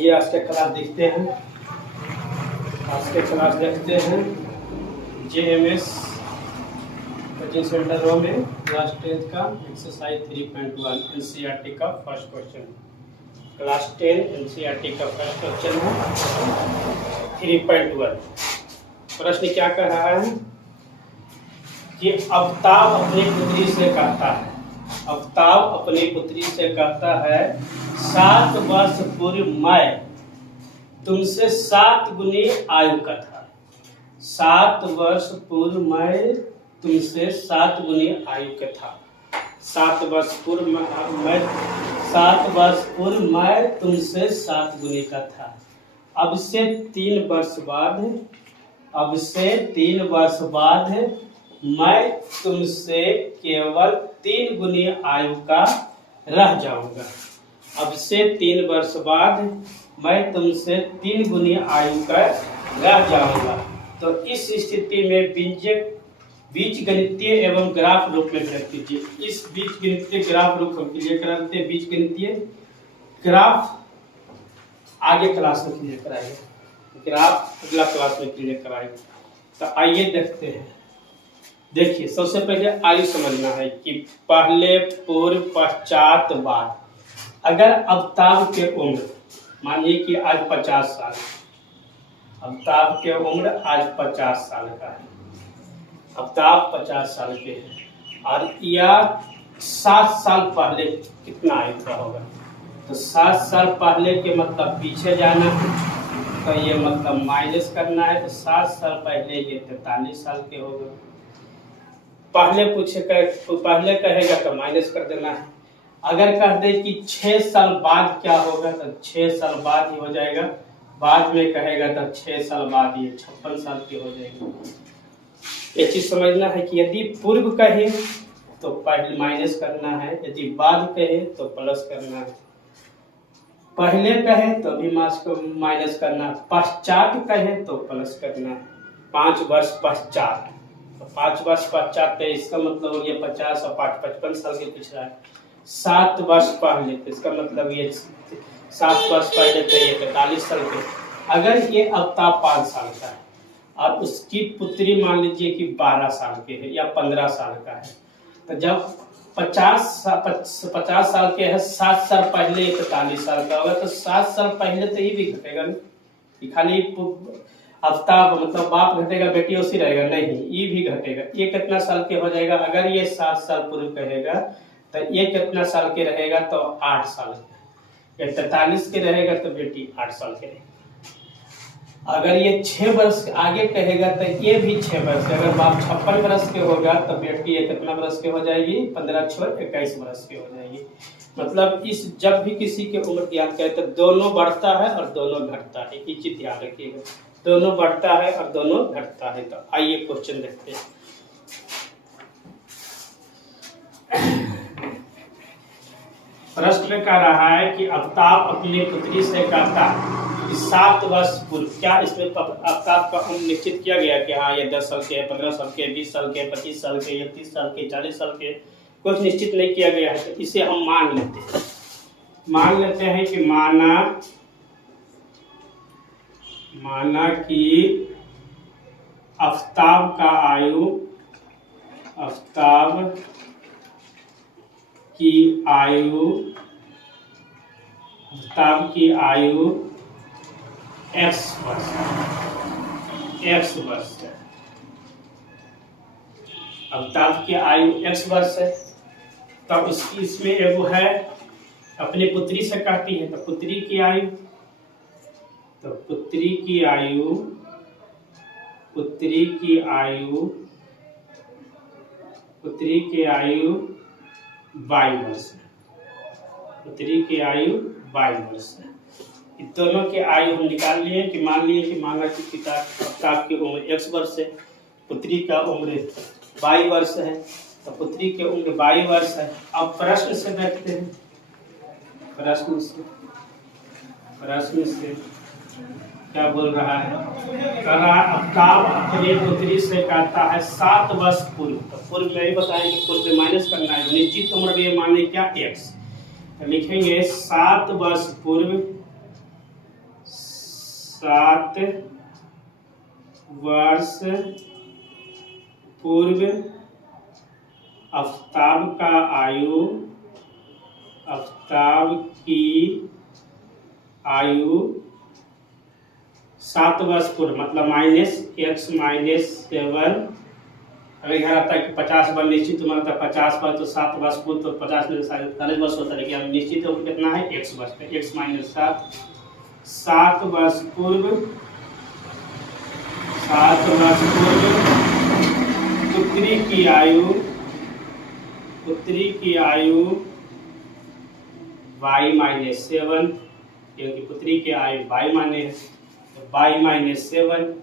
आइए आज के क्लास देखते हैं। आज के क्लास देखते हैं JMS कोचिंग सेंटर रो में क्लास 10 का एक्सरसाइज 3.1 NCERT का फर्स्ट क्वेश्चन। क्लास 10 NCERT का फर्स्ट क्वेश्चन है 3.1। प्रश्न क्या कह रहा है कि अफ्ताब अपनी पुत्री से कहता है, अफ्ताब अपनी पुत्री से कहता है 7 वर्ष पूर्व मैं तुमसे 7 गुनी आयु का था। 7 वर्ष पूर्व मैं तुमसे 7 गुनी आयु का था। 7 वर्ष पूर्व मैं 7 वर्ष पूर्व मैं तुमसे 7 गुनी का था। अब से 3 वर्ष बाद मैं तुमसे केवल 3 गुनी आयु का रह जाऊंगा। अब से 3 वर्ष बाद मैं तुमसे 3 गुनी आयु का रह जाऊंगा। तो इस स्थिति में बीजगणितीय एवं ग्राफ रूप में प्रयोग कीजिए। इस बीजगणितीय ग्राफ रूप हम क्लियर कराते हैं। बीजगणितीय ग्राफ आगे क्लास में क्लियर कराएंगे, ग्राफ अगला क्लास में क्लियर कराएंगे। तो आइए देखते हैं। देखिए, सबसे पहले आयु समझना है कि पहले, पूर्व, पश्चात, बाद। अगर अफ्ताब के उम्र मानिए कि आज 50 साल, अफ्ताब के उम्र आज 50 साल का है, अफ्ताब 50 साल के हैं और या 7 साल पहले कितना आयु का होगा। तो 7 साल पहले के मतलब पीछे जाना है, तो ये मतलब माइनस करना है। तो 7 साल पहले ये 43 साल के होगा। पहले पहले कहेगा तो माइनस कर देना है। अगर कह दे कि 6 साल बाद क्या होगा तो 6 साल बाद ही हो जाएगा। बाद में कहेगा तो 6 साल बाद ये 56 साल की हो जाएगी। ये चीज समझना है कि यदि पूर्व कहे तो पहले माइनस करना है, यदि बाद कहे तो प्लस करना है। पहले कहे तो भी माइनस करना है, पश्चात कहे तो प्लस करना है। 5 वर्ष पश्चात, 5 वर्ष पश्चात है, इसका मतलब हो गया 50 और 55 साल के पिछड़ा है। 7 वर्ष पहले तो इसका मतलब ये 7 वर्ष पहले तो ये 45 साल के। अगर ये अफ्ताब 5 साल का है और उसकी पुत्री मान लीजिए कि 12 साल के है या 15 साल का है, तो जब 50 साल के है, 7 साल पहले 45 साल का होगा, तो 7 साल पहले तो ये भी घटेगा नहीं। खाली अफ्ताब मतलब बाप घटेगा, बेटी उसी रहेगा नहीं, ये भी घटेगा। ये कितना साल के हो जाएगा। अगर ये 7 साल पूर्व कहेगा तो ये कितना साल के रहेगा तो 8 साल के। ये 43 के रहेगा तो बेटी 8 साल के रहेगा। अगर ये 6 वर्ष आगे कहेगा तो ये भी 6 वर्ष के। अगर बाप 56 वर्ष के होगा तो बेटी ये कितना वर्ष के हो जाएगी, 15 6 21 वर्ष के हो जाएगी। मतलब इस जब भी किसी के उम्र ज्ञात करे तो दोनों बढ़ता है और दोनों घटता है। ये चीज ध्यान रखिएगा, दोनों बढ़ता है और दोनों घटता है। तो आइए क्वेश्चन देखते हैं। प्रश्न कह रहा है कि अफ्ताब अपनी पुत्री से कहता है कि 7 वर्ष पूर्व, क्या इसमें अफ्ताब का उम्र निश्चित किया गया कि हाँ ये 10 साल के, 15 साल के, 20 साल के, 25 साल के, 30 साल के, 40 साल के, कुछ निश्चित नहीं किया गया है। तो इसे हम मान लेते हैं कि माना कि अफ्ताब की आयु X वर्ष है। अफ्ताब की आयु X वर्ष है। तब इसमें एगो है अपनी पुत्री से कहती है, तो पुत्री की आयु 22 वर्ष है। पुत्री की आयु 22 वर्ष है। इन दोनों के आयु हम निकाल लिए कि माना कि पिता अफ्ताब की उम्र X वर्ष है, पुत्री का उम्र 22 वर्ष है। तो पुत्री की उम्र 22 वर्ष है। अब प्रश्न से देखते हैं। प्रश्न से क्या बोल रहा है। कह रहा है अफ्ताब अपनी पुत्री से कहता है 7 वर्ष पूर्व। तो पूर्व में ही बताएंगे, पूर्व में माइनस करना है। निश्चित उम्र में माने क्या X। तो लिखेंगे 7 वर्ष पूर्व 7 वर्ष पूर्व आफ्ताब की आयु 7 वर्ष पूर्व, मतलब -x-7। अगर यहाँ आता है कि 50 वर्ष निश्चित उम्र था, 50 वर्ष तो 7 वर्ष पूर्व तो 50 में 40 वर्ष होता है, लेकिन हम निश्चित उम्र कितना है x वर्ष पे, x-7 7 वर्ष पूर्व पुत्री की आयु y-7, क्योंकि पुत्री की आयु y-7।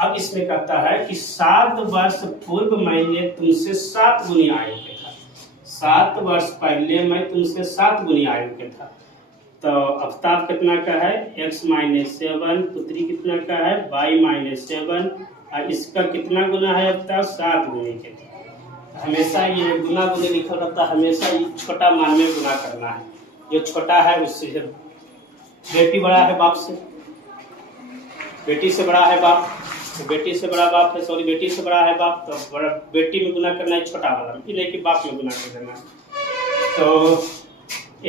अब इसमें कहता है कि 7 वर्ष पूर्व मैंने तुमसे 7 गुनी आयु के था, 7 वर्ष पहले मैं तुमसे 7 गुनी आयु के था। तो आफ्ताब कितना का है x-7, पुत्री कितना का है y-7, और इसका कितना गुना है आफ्ताब 7 गुनी के था। हमेशा ये गुना गुनी लिखा रहता है, हमेशा ये छोटा मान में गुना करना है, जो छोटा है उससे। बेटी बड़ा है बाप से, बेटी से बड़ा है बाप, तो बेटी से बड़ा बाप है, सॉरी बेटी से बड़ा है बाप, तो बड़ा बेटी में गुना करना है छोटा वाला, ये नहीं कि बाप में गुना कर देना। तो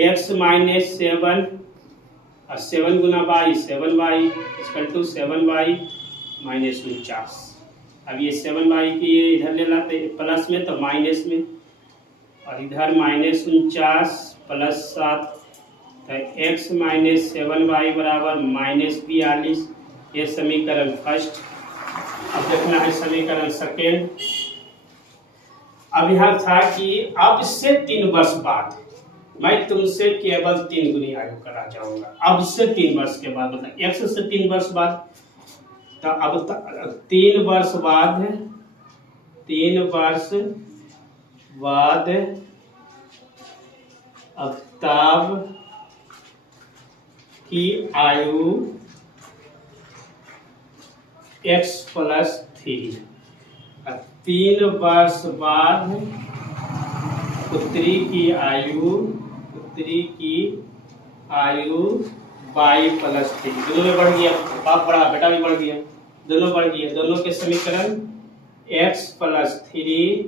x-7 और 7 गुना y 7y equal to 7y -49। अब ये 7y की इधर ले लाते प्लस में तो माइनस में, और इधर -49 + 7, तो x-7y बराबर -42। ये समीकरण फर्स्ट। अब देखना है समीकरण सेकेंड। अब यहाँ था कि अब से 3 वर्ष बाद मैं तुमसे केवल 3 गुनी आयु करा जाऊंगा। अब से 3 वर्ष के बाद, मतलब x से 3 वर्ष बाद, तो अब 3 वर्ष बाद आफ्ताब की आयु x+3, 3 वर्ष बाद पुत्री की आयु y+3, दोनों में बढ़ गया, बाप बढ़ा बेटा भी बढ़ गया, दोनों बढ़ गया। दोनों के समीकरण x+3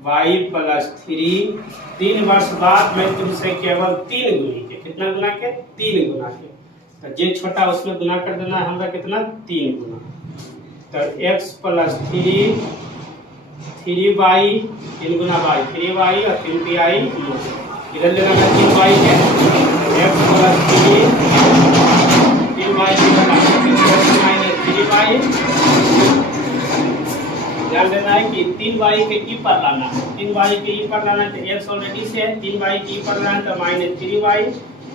y+3। 3 वर्ष बाद मैं तुमसे केवल 3 गुनी के, कितना गुना के 3 गुना के, तो जे छोटा उसमें गुना कर देना है हमारा कितना 3 गुना। तो x+3 3y 3 गुना y 3y और 3y इधर लेना है 3y के, x+3 3y -3y। ध्यान देना है कि 3y के ई पर लाना है, 3y के ई पर लाना है, तो x ऑलरेडी से है, 3y के ई पर लाना है तो -3y,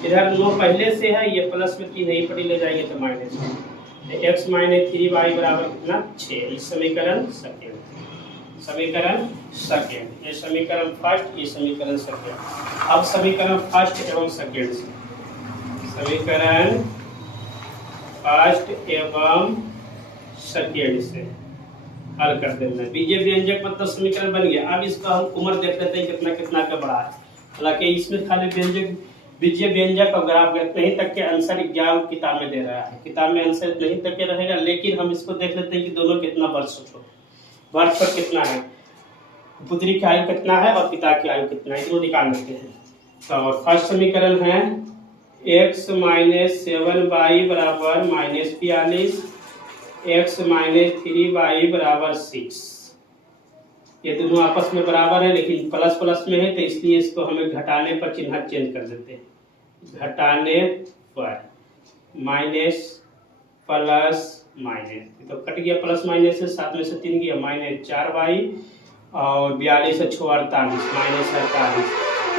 इधर 9 पहले से है, ये प्लस में 3 यहीं पर ले जाएंगे तो माइनस, x -3y बराबर कितना 6। इस समीकरण सेकेंड, ये समीकरण फर्स्ट, ये समीकरण सेकेंड। अब समीकरण फर्स्ट एवं सेकेंड से, समीकरण फर्स्ट एवं सेकेंड से हल कर देना है। बीजे व्यंजक मतलब समीकरण बन गया। अब इसका हम उम्र देख लेते हैं कितना कितना का बड़ा है। हालांकि इसमें खाली व्यंजक बीजे व्यंजक और ग्राफ नहीं तक के आंसर एग्जाम किताब में दे रहा है, किताब में आंसर नहीं तक के रहेगा, लेकिन हम इसको देख लेते हैं कि दोनों कितना वर्ष पर कितना है, पुत्री की आयु कितना है और पिता की आयु कितना है, दोनों निकाल लेते हैं। तो फर्स्ट समीकरण है x-7y बराबर -42, x-3y बराबर 6। ये दोनों आपस में बराबर है, लेकिन प्लस प्लस में है, तो इसलिए इसको हमें घटाने पर चिन्ह चेंज कर देते हैं। घटाने पर माइनस प्लस माइनस, तो कट गया प्लस माइनस से, 7 में से 3 गया -4y, और 42 से 6 48 -48,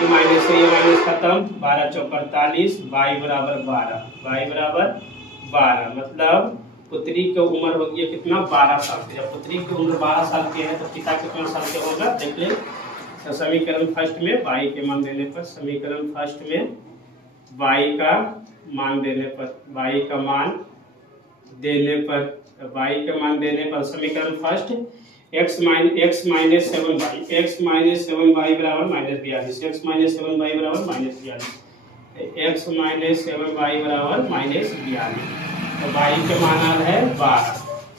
ये माइनस से ये माइनस खत्म, 12 चौक 48, y बराबर 12, मतलब पुत्री की उम्र हो गई कितना 12 साल की। जब पुत्री की उम्र 12 साल की है तो पिता कितना साल के होगा देख ले। तो समीकरण फर्स्ट में y के मान देने पर, समीकरण फर्स्ट में y का मान देने पर, y का मान देने पर समीकरण फर्स्ट x -7y बराबर -42, x -7y बराबर -42, x -7y बराबर -42। तो वाई के मान है 12।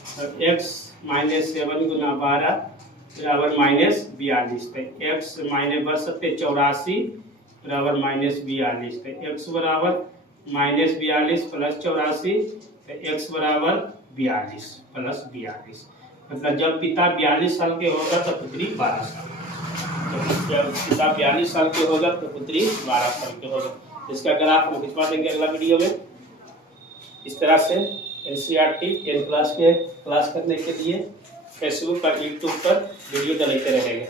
तो x माइनस 7 गुना 12 बराबर माइनस 42। तो x माइने बढ़ सकते 84 बराबर माइनस 42। तो x बराबर माइनस 42 प्लस 84। तो x बराबर 42 प्लस 42। मतलब जब पिता 42 साल के होगा तो पुत्री 12 साल। तो जब पिता 42 साल के होगा तो पुत्री 12 साल के होगा। इसका ग्राफ हम खिंचवा देंगे अगला वीडियो में। इस तरह से NCERT 10 क्लास के क्लास करने के लिए फेसबुक और यूट्यूब पर वीडियो डालते रहेंगे।